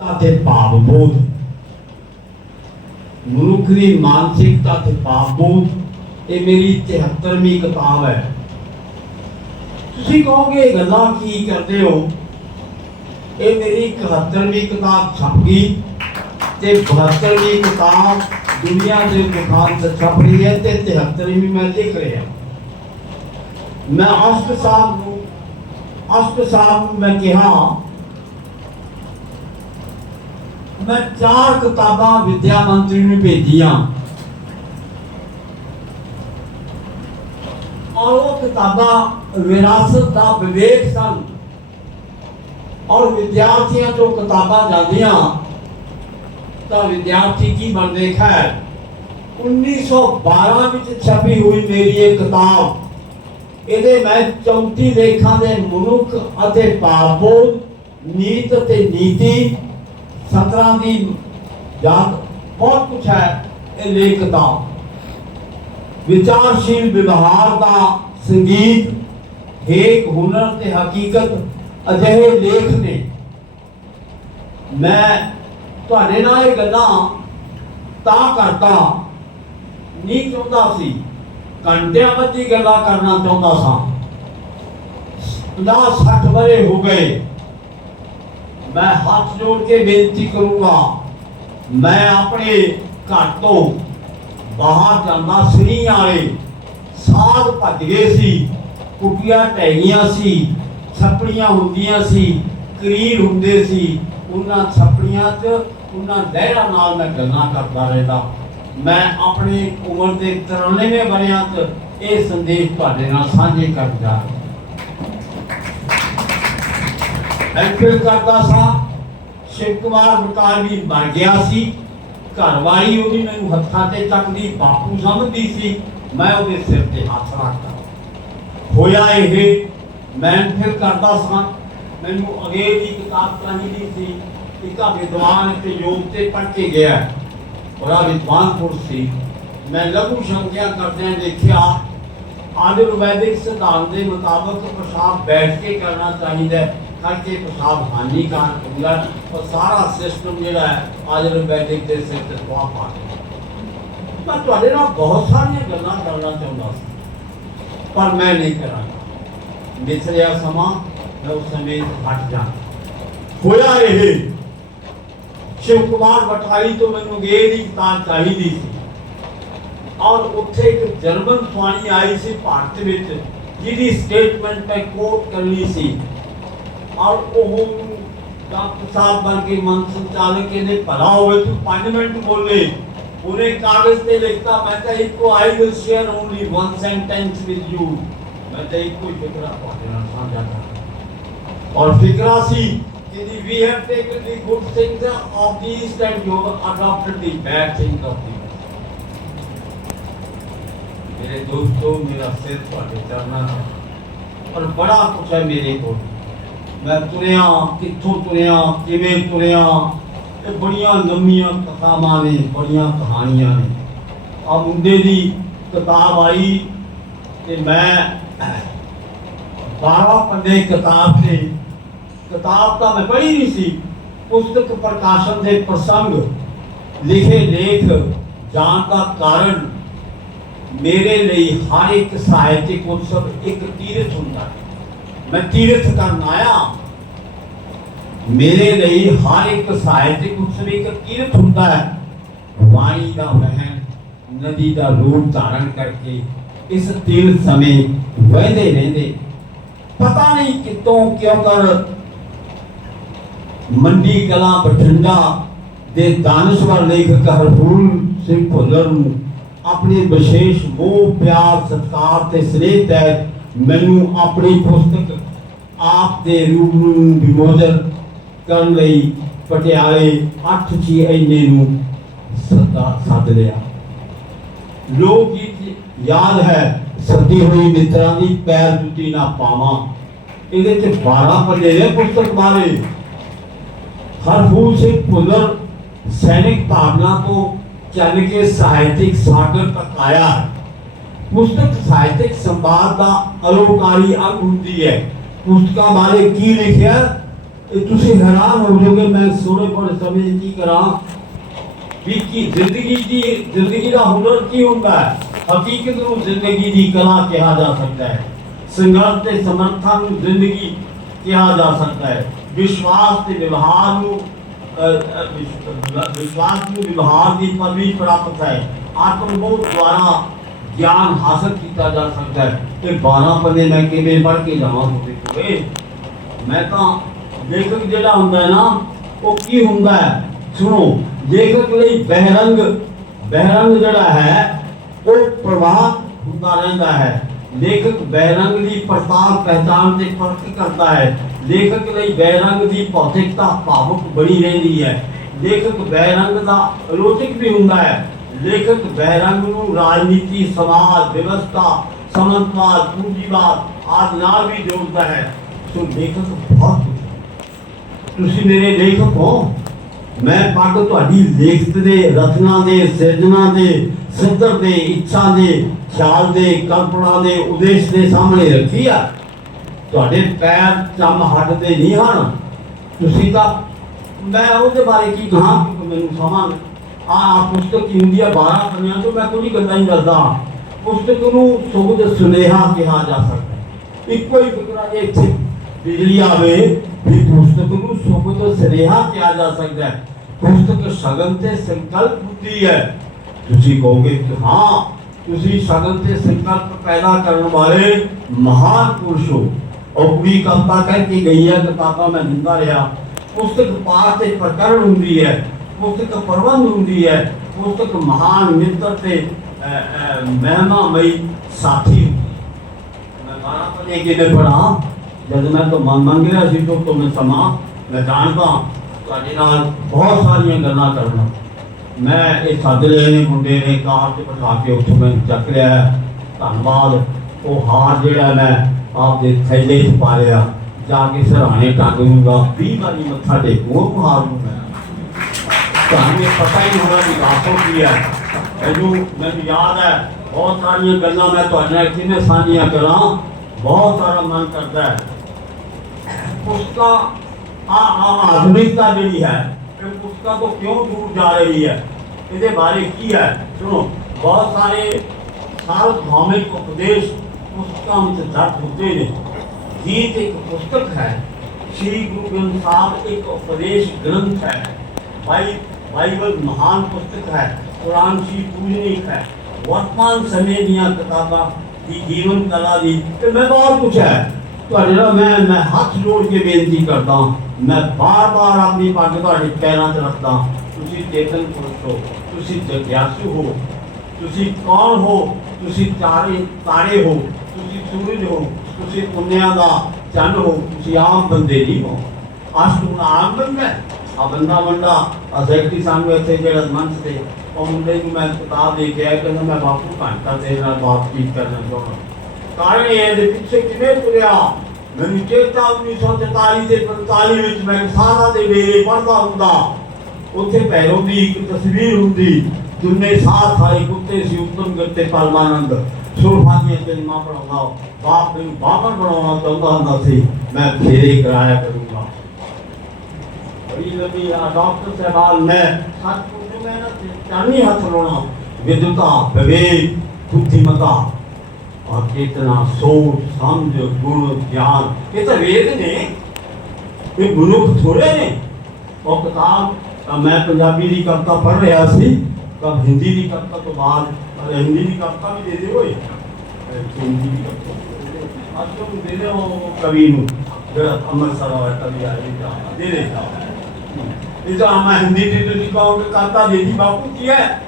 ਤੇ ਭਾਵ ਬੋਧ ਮਨੁੱਖ ਦੀ ਮਾਨਸਿਕਤਾ ਤੇ ਭਾਵ ਬੋਧ ਇਹ ਮੇਰੀ 73ਵੀਂ ਕਿਤਾਬ ਹੈ ਤੁਸੀਂ ਕਹੋਗੇ ਇਹ ਗੱਲਾਂ ਕੀ ਕਰਦੇ ਹੋ ਇਹ ਮੇਰੀ 71ਵੀਂ ਕਿਤਾਬ ਛਪ ਗਈ ਤੇ 72ਵੀਂ ਕਿਤਾਬ ਦੁਨੀਆ ਦੇ ਮੁਖਾਨ ਤੇ ਛਪ ਰਹੀ ਹੈ ਤੇ 73ਵੀਂ ਮੈਂ ਲਿਖ ਰਿਹਾ ਮੈਂ ਅਸ਼ਕ ਸਾਹਿਬ ਨੂੰ ਅਸ਼ਕ ਸਾਹਿਬ ਨੂੰ ਮੈਂ ਕਿਹਾ ਮੈਂ ਚਾਰ ਕਿਤਾਬਾਂ ਵਿਦਿਆ ਮੰਤਰੀ ਨੂੰ ਭੇਜੀਆਂ। ਔਰ ਉਹ ਕਿਤਾਬਾਂ ਵਿਰਾਸਤ ਦਾ ਵਿਵੇਕ ਸਨ। ਔਰ ਵਿਦਿਆਰਥੀਆਂ ਤੋਂ ਕਿਤਾਬਾਂ ਜਾਂਦੀਆਂ। ਤਾਂ ਵਿਦਿਆਰਥੀ ਕੀ ਬਣਦੇ? ਖੈਰ 1912 ਵਿੱਚ ਛਪੀ ਹੋਈ ਮੇਰੀ ਇਹ ਕਿਤਾਬ। ਇਹਦੇ ਮੈਂ 34 ਲੇਖਾਂ ਦੇ ਮਨੁੱਖ ਅਤੇ ਭਾਵਬੋਧ ਨੀਤ ਅਤੇ ਨੀਤੀ ਸਤਰਾਂ ਦੀ ਯਾਦ ਬਹੁਤ ਕੁਝ ਹੈ, ਇਹ ਲੇਖ ਦਾ ਵਿਚਾਰਸ਼ੀਲ ਵਿਵਹਾਰ ਦਾ ਸੰਗੀਤ ਏਕ ਹੁਨਰ ਤੇ ਹਕੀਕਤ ਅਜਿਹੇ ਲੇਖ ਨੇ। ਮੈਂ ਤੁਹਾਡੇ ਨਾਲ ਇਹ ਗੱਲਾਂ ਤਾਂ ਕਰਦਾ, ਨਹੀਂ ਚਾਹੁੰਦਾ ਸੀ, ਘੰਟਿਆਂ ਬੱਧੀ ਗੱਲਾਂ ਕਰਨਾ ਚਾਹੁੰਦਾ ਸਾਂ। 50 60 ਵਰੇ ਹੋ ਗਏ ਮੈਂ ਹੱਥ ਜੋੜ ਕੇ ਬੇਨਤੀ ਕਰੂੰਗਾ, ਮੈਂ ਆਪਣੇ ਘਰ ਤੋਂ ਬਾਹਰ ਜਾਂਦਾ ਸ੍ਰੀ ਵਾਲੇ ਸਾਧ ਭੱਜ ਗਏ ਸੀ, ਕੁੱਟੀਆਂ ਢਹਿ ਗਈਆਂ ਸੀ, ਛੱਪੜੀਆਂ ਹੁੰਦੀਆਂ ਸੀ, ਕਰੀਰ ਹੁੰਦੇ ਸੀ, ਉਹਨਾਂ ਛੱਪੜੀਆਂ 'ਚ ਉਹਨਾਂ ਲਹਿਰਾਂ ਨਾਲ ਮੈਂ ਗੱਲਾਂ ਕਰਦਾ ਰਹਿੰਦਾ। ਮੈਂ ਆਪਣੀ ਉਮਰ ਦੇ 93 ਵਰਿਆਂ 'ਚ ਇਹ ਸੰਦੇਸ਼ ਤੁਹਾਡੇ ਨਾਲ ਸਾਂਝੇ ਕਰਦਾ ਐਂਕਰ ਕਰਦਾ ਸਾਂ। ਸ਼ਿਵ ਕੁਮਾਰ ਬਟਾਲਵੀ ਮਰ ਗਿਆ ਸੀ। ਘਰਵਾਲੀ ਉਹਦੀ ਮੈਨੂੰ ਹੱਥਾਂ ਤੇ ਚੱਕਦੀ, ਬਾਪੂ ਸਮਝਦੀ ਸੀ। ਮੈਂ ਉਹਦੇ ਸਿਰ ਤੇ ਹੱਥ ਰੱਖਦਾ। ਹੋਇਆ ਇਹ, ਮੈਂ ਫਿਰ ਕਰਦਾ ਸਾਂ। ਮੈਨੂੰ ਅਗੇ ਦੀ ਕਿਤਾਬ ਚਾਹੀਦੀ ਸੀ ਇੱਕ ਆ ਵਿਦਵਾਨ ਤੇ ਯੋਗ ਤੇ ਪੜ੍ਹ ਕੇ ਗਿਆ। ਬੜਾ ਵਿਦਵਾਨ ਪੁਰਸ਼ ਸੀ। ਮੈਂ ਲਘੂ ਸੰਖਿਆ ਕਰਦਿਆਂ ਦੇਖਿਆ ਆਯੁਰਵੈਦਿਕ ਸਿਧਾਂਤ ਦੇ ਮੁਤਾਬਕ ਪਿਸ਼ਾਬ ਬੈਠ ਕੇ ਕਰਨਾ ਚਾਹੀਦਾ ਹੈ। ਕਰਕੇ ਪਿਸ਼ਾਬ ਹਾਨੀਕਾਰਕ ਹੁੰਦਾ ਔਰ ਸਾਰਾ ਸਿਸਟਮ ਜਿਹੜਾ ਹੈ, ਆਯੁਰਵੈਦਿਕ ਦੇ ਸਿਰ ਤੇ ਦਵਾ ਪਾ ਕੇ ਮੈਂ ਤੁਹਾਡੇ ਨਾਲ ਬਹੁਤ ਸਾਰੀਆਂ ਗੱਲਾਂ ਕਰਨਾ ਚਾਹੁੰਦਾ ਸੀ, ਪਰ ਮੈਂ ਨਹੀਂ ਕਰਾਂਗਾ। ਮਿਥਰਿਆ ਸਮਾਂ, ਮੈਂ ਉਸ ਸਮੇਂ ਹਟ ਜਾ ਹੋਇਆ ਇਹ, ਸ਼ਿਵ ਕੁਮਾਰ ਬਟਾਲੀ ਤੋਂ ਮੈਨੂੰ ਗੇ ਦੀ ਕਿਤਾਬ ਚਾਹੀਦੀ ਸੀ। ਔਰ ਉੱਥੇ ਇੱਕ ਜਰਮਨ ਸਵਾਣੀ ਆਈ ਸੀ, ਭਾਰਤ ਵਿੱਚ, ਜਿਹਦੀ ਸਟੇਟਮੈਂਟ ਮੈਂ ਕੋਟ ਕਰਨੀ ਸੀ। ਔਰ ਉਹ ਡਾਕਟਰ ਸਾਹਿਬ ਵਰਗੇ ਮਨ ਸੰਚਾਲਕ ਇਹਨੇ ਭਲਾ ਹੋਵੇ ਤੂੰ 5 ਮਿੰਟ ਬੋਲੇ ਉਹਨੇ ਕਾਗਜ਼ ਤੇ ਲਿਖਤਾ ਮੈਂ ਤਾਂ ਇੱਕੋ I will share only one sentence with you ਮੈਂ ਤਾਂ ਇੱਕੋ ਹੀ ਫਿਕਰਾ ਤੁਹਾਡੇ ਨਾਲ ਸਾਂਝਾ ਕਰਾਂ ਔਰ ਫਿਕਰਾ ਸੀ ਕਿ the we have taken the good things of the east and you adapted the bad things of the ਮੇਰੇ ਦੋਸਤੋ ਮੇਰਾ ਸਿਰ ਤੁਹਾਡੇ ਚਰਨਾਂ 'ਚ ਪਰ ਬੜਾ ਕੁਛ ਹੈ ਮੇਰੇ ਕੋਲ ਮੈਂ ਤੁਰਿਆ, ਕਿੱਥੋਂ ਤੁਰਿਆ, ਕਿਵੇਂ ਤੁਰਿਆ? ਇਹ ਬੜੀਆਂ ਲੰਮੀਆਂ ਕਥਾਵਾਂ ਨੇ, ਬੜੀਆਂ ਕਹਾਣੀਆਂ ਨੇ। ਆ ਮੁੰਡੇ ਦੀ ਕਿਤਾਬ ਆਈ ਤੇ ਮੈਂ 12 ਪੰਨੇ ਕਿਤਾਬ ਤੇ ਕਿਤਾਬ ਤਾਂ ਮੈਂ ਪੜ੍ਹੀ ਨਹੀਂ ਸੀ। ਪੁਸਤਕ ਪ੍ਰਕਾਸ਼ਨ ਦੇ ਪ੍ਰਸੰਗ, ਲਿਖੇ ਲੇਖ ਜਾਣ ਦਾ ਕਾਰਨ ਮੇਰੇ ਲਈ ਹਰ ਇੱਕ ਸਾਹਿਤਿਕ ਉਤਸਵ ਇੱਕ ਤੀਰਥ ਹੁੰਦਾ ਹੈ। ਮੈਂ ਤੀਰਥ ਕਰਨ ਆਇਆ। ਮੇਰੇ ਲਈ ਹਰ ਇੱਕ ਸਾਹਿਤਿਕ ਉਤਸਵ ਇੱਕ ਤੀਰਥ ਹੁੰਦਾ ਹੈ। ਵਾਣੀ ਦਾ ਵਹਿਣ, ਨਦੀ ਦਾ ਰੂਪ ਧਾਰਨ ਕਰਕੇ ਇਸ ਤੀਰਥ ਸਮੇਂ ਵਹਿੰਦੇ ਰਹਿੰਦੇ। ਪਤਾ ਨਹੀਂ ਕਿਤੋਂ ਕਿਉਂ ਕਰ ਮੰਡੀ ਕਲਾ ਬਠਿੰਡਾ ਦੇ ਦਾਨਸ਼ਵਰ ਲੇਖਕ ਹਰਪੂਲ ਸਿੰਘ ਭੁੱਲਰ ਨੂੰ ਆਪਣੇ ਵਿਸ਼ੇਸ਼ ਮੋਹ, ਪਿਆਰ, ਸਤਿਕਾਰ ਤੇ ਸਨੇਹ ਤਹਿਤ ਮੈਨੂੰ ਆਪਣੀ ਪੁਸਤਕ ਆਪ ਦੇ ਰੂਪ ਨੂੰ ਵਿਮੋਚਨ ਕਰਨ ਲਈ ਪਟਿਆਲੇ 8 ਛੇ ਇੰਨੇ ਨੂੰ ਸੱਦਾ ਸੱਦ ਲਿਆ। ਲੋਕ ਗੀਤ ਯਾਦ ਹੈ, ਸੱਦੀ ਹੋਈ ਮਿੱਤਰਾਂ ਦੀ ਪੈਰ ਜੁੱਤੀ ਨਾ ਪਾਵਾਂ। ਇਹਦੇ ਚ 12 ਪੱਲੇ ਨੇ ਪੁਸਤਕ ਬਾਰੇ ਹਰਫੂਲ ਸਿੰਘ ਭੁੱਲਰ ਸੈਨਿਕ ਭਾਵਨਾ ਤੋਂ ਚੱਲ ਕੇ ਸਾਹਿਤਿਕ ਸਾਗਰ ਤੱਕ ਆਇਆ। ਪੁਸਤਕ ਸਾਹਿਤਿਕ ਸੰਵਾਦ ਦਾ ਅਲੋਕਾਰੀ ਅੰਗ ਹੁੰਦੀ ਹੈ ਪੁਸਤਕਾਂ ਬਾਰੇ ਕੀ ਲਿਖਿਆ ਇਹ ਤੁਸੀਂ ਹੈਰਾਨ ਹੋ ਜਾਓਗੇ ਮੈਂ ਸੋਹਣੇ ਬੜੇ ਸਮੇਂ 'ਚ ਕੀ ਕਰਾਂ ਵੀ ਕੀ ਜ਼ਿੰਦਗੀ ਦੀ ਜ਼ਿੰਦਗੀ ਦਾ ਹੁਨਰ ਕੀ ਹੁੰਦਾ ਹੈ ਹਕੀਕਤ ਨੂੰ ਜ਼ਿੰਦਗੀ ਦੀ ਕਲਾ ਕਿਹਾ ਜਾ ਸਕਦਾ ਹੈ ਸੰਘਰਸ਼ ਤੇ ਸਮਰਥਾ ਨੂੰ ਜ਼ਿੰਦਗੀ ਕਿਹਾ ਜਾ ਸਕਦਾ ਹੈ ਵਿਸ਼ਵਾਸ ਤੇ ਵਿਵਹਾਰ ਨੂੰ ਅ, ਅ, ਵਿਸ਼- ਵਿਸ਼ਵਾਸ ਨੂੰ ਵਿਵਹਾਰ ਦੀ ਪਦਵੀ ਪ੍ਰਾਪਤ ਹੈ ਆਤਮ ਬੋਧ ਦੁਆਰਾ ਗਿਆਨ ਹਾਸਲ ਕੀਤਾ ਜਾ ਸਕਦਾ ਹੈ। ਤੇ 12 ਪੰਨੇ ਮੈਂ ਕਿਵੇਂ ਪੜ੍ਹ ਕੇ ਜਾਵਾਂ ਤੁਹਾਡੇ ਕੋਲੇ? ਮੈਂ ਤਾਂ ਲੇਖਕ ਜਿਹੜਾ ਹੁੰਦਾ ਹੈ ਨਾ, ਉਹ ਕੀ ਹੁੰਦਾ ਹੈ? ਸੁਣੋ, ਲੇਖਕ ਲਈ ਬਹਿਰੰਗ ਬਹਿਰੰਗ ਜਿਹੜਾ ਹੈ, ਉਹ ਪ੍ਰਵਾਹ ਹੁੰਦਾ ਰਹਿੰਦਾ ਹੈ। ਲੇਖਕ ਬਹਿਰੰਗ ਦੀ ਪੜਤਾਲ ਪਹਿਚਾਨ ਤੇ ਫ਼ਰਕ ਕਰਦਾ ਹੈ। ਲੇਖਕ ਲਈ ਬਹਿਰੰਗ ਦੀ ਭੌਤਿਕਤਾ ਭਾਵੁਕ ਬਣੀ ਰਹਿੰਦੀ ਹੈ। ਲੇਖਕ ਬਹਿਰੰਗ ਦਾ ਰੋਚਕ ਵੀ ਹੁੰਦਾ ਹੈ। ਲੇਖਕ ਬਹਿਰੰਗ ਨੂੰ ਰਾਜਨੀਤੀ ਸਮਾਜ ਵਿਵਸਥਾ ਸਮੰਤਵਾਦ ਪੂੰਜੀਵਾਦ ਆਦਿ ਨਾਲ ਵੀ ਜੋੜਦਾ ਹੈ ਸੋ ਲੇਖਕ ਤੁਸੀਂ ਮੇਰੇ ਲੇਖਕ ਹੋ ਮੈਂ ਪੱਗ ਤੁਹਾਡੀ ਲੇਖਤ ਦੇ ਰਚਨਾ ਦੇ ਸਿਰਜਣਾ ਦੇ ਸਿੱਧਰ ਦੇ ਇੱਛਾ ਦੇ ਖਿਆਲ ਦੇ ਕਲਪਨਾ ਦੇ ਉਦੇਸ਼ ਦੇ ਸਾਹਮਣੇ ਰੱਖੀ ਆ ਤੁਹਾਡੇ ਪੈਰ ਚੰਮ ਹੱਡ ਨਹੀਂ ਹਨ ਤੁਸੀਂ ਤਾਂ ਮੈਂ ਉਹਦੇ ਬਾਰੇ ਕੀ ਕਹਾਂ ਮੈਨੂੰ ਸਮਾਂ ਆ ਆ ਪੁਸਤਕ ਹੁੰਦੀ ਆ 12 ਪੰਨਿਆਂ ਤੋਂ ਮੈਂ ਕੋਈ ਗੱਲਾਂ ਨਹੀਂ ਕਰਦਾ ਪੁਸਤਕ ਨੂੰ ਸੁਬਦ ਸੁਨੇਹਾ ਕਿਹਾ ਜਾ ਸਕਦਾ ਹੈ। ਇੱਕੋ ਹੀ ਫਿਕਰਾ ਜੇ ਇੱਥੇ ਬਿਜਲੀ ਆਵੇ ਵੀ ਪੁਸਤਕ ਨੂੰ ਸੁਬਦ ਸੁਨੇਹਾ ਕਿਹਾ ਜਾ ਸਕਦਾ ਹੈ ਪੁਸਤਕ ਸ਼ਗਨ ਤੇ ਸੰਕਲਪ ਹੁੰਦੀ ਹੈ ਤੁਸੀਂ ਕਹੋਗੇ ਕਿ ਹਾਂ ਤੁਸੀਂ ਸ਼ਗਨ ਤੇ ਸੰਕਲਪ ਪੈਦਾ ਕਰਨ ਵਾਲੇ ਮਹਾਨ ਪੁਰਸ਼ ਹੋ ਉਹ ਕੁੜੀ ਕਵਤਾ ਕਹਿ ਕੇ ਗਈ ਹੈ ਕਿਤਾਬਾਂ ਮੈਂ ਦਿੰਦਾ ਰਿਹਾ ਪੁਸਤਕ ਪਾਠ ਤੇ ਪ੍ਰਕਰਣ ਹੁੰਦੀ ਹੈ ਪੁਸਤਕ ਪ੍ਰਬੰਧ ਹੁੰਦੀ ਹੈ ਪੁਸਤਕ ਮਹਾਨ ਮਿੱਤਰ ਤੇ ਮਹਿਮਾਮਈ ਸਾਥੀ ਹੁੰਦੀ ਹੈ। ਮੈਂ ਬਾਰਾਂ ਪੜ੍ਹੇ ਪੜਾ ਜਦ ਮੈਂ ਤੋਂ ਮੰਗ ਮੰਗ ਰਿਹਾ ਸੀ, ਤੋਂ ਮੈਂ ਸਮਾਂ ਮੈਂ ਜਾਣਦਾ ਤੁਹਾਡੇ ਨਾਲ ਬਹੁਤ ਸਾਰੀਆਂ ਗੱਲਾਂ ਕਰਨਾ। ਮੈਂ ਇਹ ਸੱਦ ਲਏ ਨੇ ਮੁੰਡੇ ਨੇ, ਕਾਰ ਤੇ ਬਿਠਾ ਕੇ ਉੱਥੋਂ ਮੈਂ ਚੱਕ ਲਿਆ। ਧੰਨਵਾਦ। ਉਹ ਹਾਰ ਜਿਹੜਾ ਮੈਂ ਆਪਦੇ ਥੈਲੇ 'ਚ ਪਾ ਲਿਆ। ਜਾ ਕੇ ਸਰਾਣੇ ਟੰਗ ਲੂੰਗਾ। 20 ਵਾਰੀ ਮੱਥਾ ਟੇਕੂ ਉਹ ਹਾਰ ਨੂੰ ਮੈਂ ਤੁਹਾਨੂੰ ਇਹ ਪਤਾ ਹੀ ਹੋਣਾ ਵੀ ਆਸੋ ਕੀ ਹੈ ਮੈਨੂੰ ਮੈਨੂੰ ਯਾਦ ਹੈ ਬਹੁਤ ਸਾਰੀਆਂ ਗੱਲਾਂ ਮੈਂ ਤੁਹਾਡੇ ਨਾਲ ਕਿਵੇਂ ਸਾਂਝੀਆਂ ਕਰਾਂ ਬਹੁਤ ਸਾਰਾ ਮਨ ਕਰਦਾ ਹੈ ਉਸਕਾ ਆ ਆ ਆਧੁਨਿਕਤਾ ਜਿਹੜੀ ਹੈ ਇਹ ਪੁਸਤਕਾਂ ਤੋਂ ਕਿਉਂ ਦੂਰ ਜਾ ਰਹੀ ਹੈ ਇਹਦੇ ਬਾਰੇ ਕੀ ਹੈ ਸੁਣੋ ਬਹੁਤ ਸਾਰੇ ਸਾਰਵਭੌਮਿਕ ਉਪਦੇਸ਼ ਪੁਸਤਕਾਂ ਵਿੱਚ ਦਰਜ ਹੁੰਦੇ ਨੇ ਗੀਤ ਇੱਕ ਪੁਸਤਕ ਹੈ ਸ਼੍ਰੀ ਗੁਰੂ ਗ੍ਰੰਥ ਸਾਹਿਬ ਇੱਕ ਉਪਦੇਸ਼ ਗ੍ਰੰਥ ਹੈ ਬਾਈ ਬਾਈਬਲ ਮਹਾਨ ਪੁਸਤਕ ਹੈ ਕੁਰਾਨ ਸ਼ੀ ਪੂਜਨੀਕ ਹੈ ਵਰਤਮਾਨ ਸਮੇਂ ਦੀਆਂ ਕਿਤਾਬਾਂ ਦੀ ਜੀਵਨ ਕਲਾ ਦੀ ਤੇ ਮੈਂ ਬਹੁਤ ਕੁਝ ਹੈ ਤੁਹਾਡੇ ਨਾਲ ਮੈਂ ਮੈਂ ਹੱਥ ਜੋੜ ਕੇ ਬੇਨਤੀ ਕਰਦਾ ਮੈਂ ਬਾਰ-ਬਾਰ ਆਪਣੀ ਪੱਗ ਤੁਹਾਡੇ ਪੈਰਾਂ 'ਚ ਰੱਖਦਾ ਤੁਸੀਂ ਚੇਤਨ ਪੁਰਸ਼ ਹੋ ਤੁਸੀਂ ਜਗਿਆਸੂ ਹੋ ਤੁਸੀਂ ਕੌਣ ਹੋ ਤੁਸੀਂ ਤਾਰੇ ਤਾਰੇ ਹੋ ਤੁਸੀਂ ਸੂਰਜ ਹੋ ਤੁਸੀਂ ਪੁੰਨਿਆਂ ਦਾ ਚੰਨ ਹੋ ਤੁਸੀਂ ਆਮ ਬੰਦੇ ਨਹੀਂ ਹੋ ਅਸ਼ਟਗੁਣ ਆਮ ਬੰਦਾ ਹੈ। ਆ ਬੰਦਾ ਮੰਡਾ ਆ ਸੈਕਟਰੀ ਸਾਨੂੰ ਇੱਥੇ ਜਿਹੜਾ ਮੰਚ ਤੇ ਉਹ ਮੁੰਡੇ ਨੂੰ ਮੈਂ ਕਿਤਾਬ ਦੇ ਕੇ ਆਇਆ ਕਹਿੰਦਾ ਮੈਂ ਬਾਪੂ ਘੰਟਾ ਦੇ ਨਾਲ ਬਾਤਚੀਤ ਕਰਨਾ ਚਾਹੁੰਦਾ। ਕਾਰਨ ਇਹ ਹੈ ਦੇ ਪਿੱਛੇ ਕਿਵੇਂ ਤੁਰਿਆ? ਮੈਨੂੰ ਚੇਤਾ 1944 ਤੇ 45 ਵਿੱਚ ਮੈਂ ਸਾਰਾ ਦੇ ਡੇਰੇ ਪੜਦਾ ਹੁੰਦਾ। ਉੱਥੇ ਪੈਰੋਂ ਦੀ ਇੱਕ ਤਸਵੀਰ ਹੁੰਦੀ, ਦੁਨੇ ਸਾਥ ਆਏ ਕੁੱਤੇ ਸੀ, ਉਤਮ ਕਰਤੇ ਪਰਮਾਨੰਦ। ਸੁਰਫਾਨੀਆਂ ਤੇ ਮਾਂ ਪੜਾਉਂਦਾ ਬਾਪ ਨੂੰ ਬਾਬਰ ਬਣਾਉਣਾ ਚਾਹੁੰਦਾ ਹੁੰਦਾ ਸੀ। ਮੈਂ ਫੇਰੇ ਕਰਾਇਆ ਕਰੂੰਗਾ। ਬੜੀ ਲੰਬੀ ਆ, ਡਾਕਟਰ ਸਾਹਿਬਾਨ ਨੇ ਸਤਿਗੁਰੂ ਨੇ ਨਾ ਚਾਨੀ ਹੱਥ ਲਾਉਣਾ। ਵਿਦੁਤਾ ਵਿਵੇਕ, ਬੁੱਧੀਮਤਾ। ਔਰ ਚੇਤਨਾ, ਸੋਚ, ਸਮਝ, ਗੁਣ, ਗਿਆਨ। ਇਹ ਤਾਂ ਮਨੁੱਖ ਥੋੜੇ ਨੇ। ਉਹ ਕਿਤਾਬ ਮੈਂ ਪੰਜਾਬੀ ਦੀ ਕਵਿਤਾ ਪੜ੍ਹ ਰਿਹਾ ਸੀ, ਤਾਂ ਹਿੰਦੀ ਦੀ ਕਵਿਤਾ ਤੋਂ ਬਾਅਦ ਹਿੰਦੀ ਦੀ ਕਵਿਤਾ ਵੀ ਦੇ ਦੇ ਓਏ। ਹਿੰਦੀ ਦੀ ਕਵਿਤਾ ਅੱਜ ਤੋਂ ਦੇ ਦੇ ਉਹ ਕਵੀ ਨੂੰ। ਜਿਹੜਾ ਅੰਮ੍ਰਿਤਸਰ ਵਾਲਾ ਕਵੀ ਆ ਰਿਹਾ ਦੇ ਦੇ। ਇਹ ਤਾਂ ਮੈਂ ਹਿੰਦੀ ਦੀ ਤੁਸੀਂ ਕਹੋ ਕਿ ਕਵਿਤਾ ਦੇ ਦੀ ਬਾਪੂ ਕੀ ਹੈ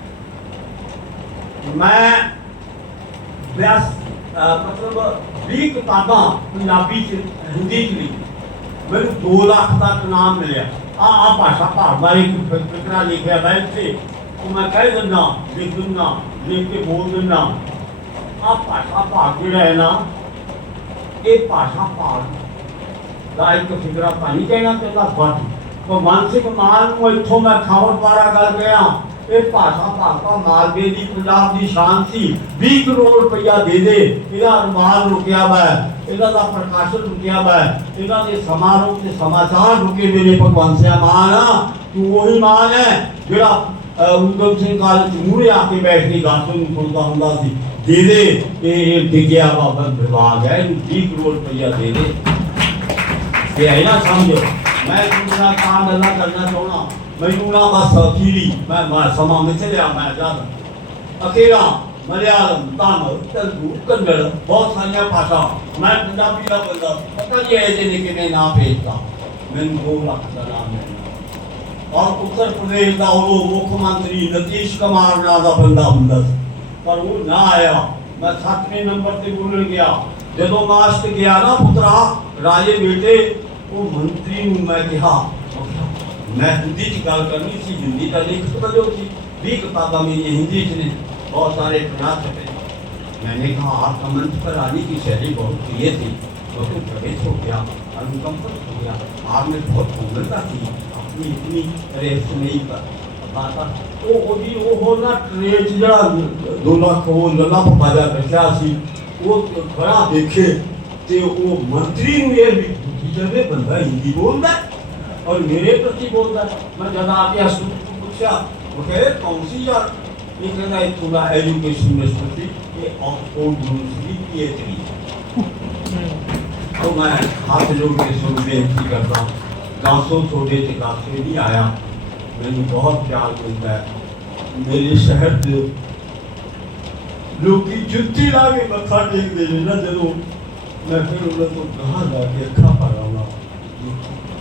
ਮੈਂ ਵਿਆਸ ਅਹ ਮਤਲਬ 20 ਕਿਤਾਬਾਂ ਪੰਜਾਬੀ ਚ ਹਿੰਦੀ ਚ ਲਿਖੀ ਮੈਨੂੰ 2 ਲੱਖ ਤੱਕ ਨਾਮ ਮਿਲਿਆ ਆ ਆ ਭਾਸ਼ਾ ਭਾਗ ਬਾਰੇ ਇੱਕ ਫਿ- ਫਿਕਰਾ ਲਿਖਿਆ ਬੈਠ ਤੇ ਉਹ ਮੈਂ ਕਹਿ ਦਿੰਦਾ ਲਿਖ ਦਿੰਦਾ ਲਿਖ ਕੇ ਬੋਲ ਦਿੰਦਾ ਆ ਭਾਸ਼ਾ ਭਾਗ ਜਿਹੜਾ ਹੈ ਨਾ ਇਹ ਭਾਸ਼ਾ ਭਾਗ ਦਾ ਇੱਕ ਫਿਕਰਾ ਤਾਂ ਨਹੀਂ ਕਹਿਣਾ ਚਾਹੁੰਦਾ ਬਟ ਉਹ ਮਾਨਸਿਕ ਮਾਲ ਨੂੰ ਇੱਥੋਂ ਮੈਂ ਖਾਵੜ ਪਾਰਾ ਕਰ ਗਿਆ ਇਹ ਭਾਸ਼ਾ ਭਾਪਾ ਮਾਲਵੇ ਦੀ ਪੰਜਾਬ ਦੀ ਸ਼ਾਨ ਸੀ। 20 ਕਰੋੜ ਰੁਪਇਆ ਦੇ ਦੇ। ਇਹਦਾ ਅਨੁਮਾਨ ਰੁਕਿਆ ਵਾ। ਇਹਦਾ ਦਾ ਪ੍ਰਕਾਸ਼ਨ ਰੁਕਿਆ ਵਾ। ਇਹਨਾਂ ਦੇ ਸਮਾਰੋਹ ਤੇ ਸਮਾਚਾਰ ਰੁਕੇ ਮੇਰੇ ਭਗਵੰਤ ਸਿੰਘ ਮਾਨ ਤੂੰ ਉਹੀ ਮਾਨ ਹੈ ਜਿਹੜਾ ਅਹ, ਸਿੰਘ ਕਾਲਜ ਚ ਮੂਹਰੇ ਆ ਕੇ ਬੈਠ ਕੇ ਗਾਸੋਂ ਨੂੰ ਸੁਣਦਾ ਹੁੰਦਾ ਸੀ। ਦੇ ਦੇ। ਇਹ ਡਿੱਗਿਆ ਵਾ ਵਿਭਾਗ ਹੈ। ਇਹਨੂੰ 20 ਕਰੋੜ ਰੁਪਇਆ ਦੇ ਦੇ। ਇਹ ਹੈ ਨਾ ਸਮਝੋ। ਮੈਂ ਤੁਹਾਡਾ ਕੰਮ ਅੱਲਾ ਕਰਨਾ ਚਾਹਣਾ ਮੈਨੂੰ ਨਾ ਬਸ ਅਖੀਰੀ ਮੈਂ ਮੈਂ ਸਮਾਂ ਵਿੱਚ ਮੈਂ ਜਦ ਅਕੇਲਾ, ਮਲਿਆਲਮ ਤਾਮਿਲ ਤੇਲਗੂ ਕੰਨੜ ਬਹੁਤ ਸਾਰੀਆਂ ਭਾਸ਼ਾ। ਮੈਂ ਪੰਜਾਬੀ ਦਾ ਬੰਦਾ। ਪਤਾ ਨਹੀਂ ਇਹ ਜਿਹਨੇ ਕਿਵੇਂ ਨਾ ਭੇਜਦਾ ਮੈਨੂੰ ਦੋ ਲੱਖ ਦਾ ਨਾਮ ਹੈ ਔਰ ਉੱਤਰ ਪ੍ਰਦੇਸ਼ ਦਾ ਉਹ ਮੁੱਖ ਮੰਤਰੀ ਨਤੀਸ਼ ਕੁਮਾਰ ਨਾਂ ਦਾ ਬੰਦਾ ਹੁੰਦਾ ਸੀ। ਪਰ ਉਹ ਨਾ ਆਇਆ। ਮੈਂ ਸੱਤਵੇਂ ਨੰਬਰ ਤੇ ਬੋਲਣ ਗਿਆ। ਜਦੋਂ ਮਾਸਟ ਗਿਆ ਨਾ ਪੁੱਤਰਾ, ਰਾਜੇ ਬੇਟੇ ਉਹ ਮੰਤਰੀ ਨੂੰ ਮੈਂ ਕਿਹਾ ਮੈਂ ਹਿੰਦੀ ਚ ਗੱਲ ਕਰਨੀ ਸੀ ਹਿੰਦੀ ਦਾ ਲਿਖਤ ਬਦਲੋ ਸੀ ਵੀ ਕਿਤਾਬਾਂ ਮੇਰੀ ਹਿੰਦੀ ਚ ਨੇ बहुत सारे प्रयास थे मैंने कहा आपका मंच पर आने की शैली बहुत प्रिय थी तो फिर प्रवेश हो गया अनुकंपन हो गया आपने बहुत सुंदरता की अपनी इतनी तरह सुनई पर ਬਾਤਾਂ ਉਹ ਉਹਦੀ ਉਹ ਨਾ ਟ੍ਰੇਨ 'ਚ ਜਿਹੜਾ ਦੋ ਲੱਖ ਉਹ ਲੱਲਾ ਪਪਾਜਾ ਬੈਠਿਆ ਸੀ ਉਹ ਖੜਾ ਦੇਖੇ ਤੇ ਉਹ ਮੰਤਰੀ ਨੂੰ ਇਹ ਜਦ ਇਹ ਬੰਦਾ ਹਿੰਦੀ ਬੋਲਦਾ ਔਰ ਮੇਰੇ ਪ੍ਰਤੀ ਬੋਲਦਾ ਮੈਂ ਜਦ ਆ ਕੇ ਹਸੂ ਪੁੱਛਿਆ ਉਹ ਕਹੇ ਕੌਣ ਸੀ ਯਾਰ? ਇਹ ਕਹਿੰਦਾ, ਇਹ ਥੋੜਾ ਐਜੂਕੇਸ਼ਨ ਮਿਨਿਸਟਰੀ ਇਹ ਆਕਸਫੋਰਡ ਯੂਨੀਵਰਸਿਟੀ ਦੀ ਇਹ ਤਰੀ ਉਹ ਮੈਂ ਹੱਥ ਜੋੜ ਕੇ ਸੁਣ ਬੇਨਤੀ ਕਰਦਾ ਕਾਸੋ ਤੁਹਾਡੇ ਤੇ ਕਾਸੇ ਨਹੀਂ ਆਇਆ। ਮੈਨੂੰ ਬਹੁਤ ਪਿਆਰ ਮਿਲਦਾ ਹੈ। ਮੇਰੇ ਸ਼ਹਿਰ ਦੇ ਲੋਕੀ ਜੁੱਤੀ ਲਾ ਕੇ ਮੱਥਾ ਟੇਕਦੇ ਨੇ ਨਾ ਜਦੋਂ मैं फिर उन्हें तो कहाँ जाके अखा पा रहा हूँ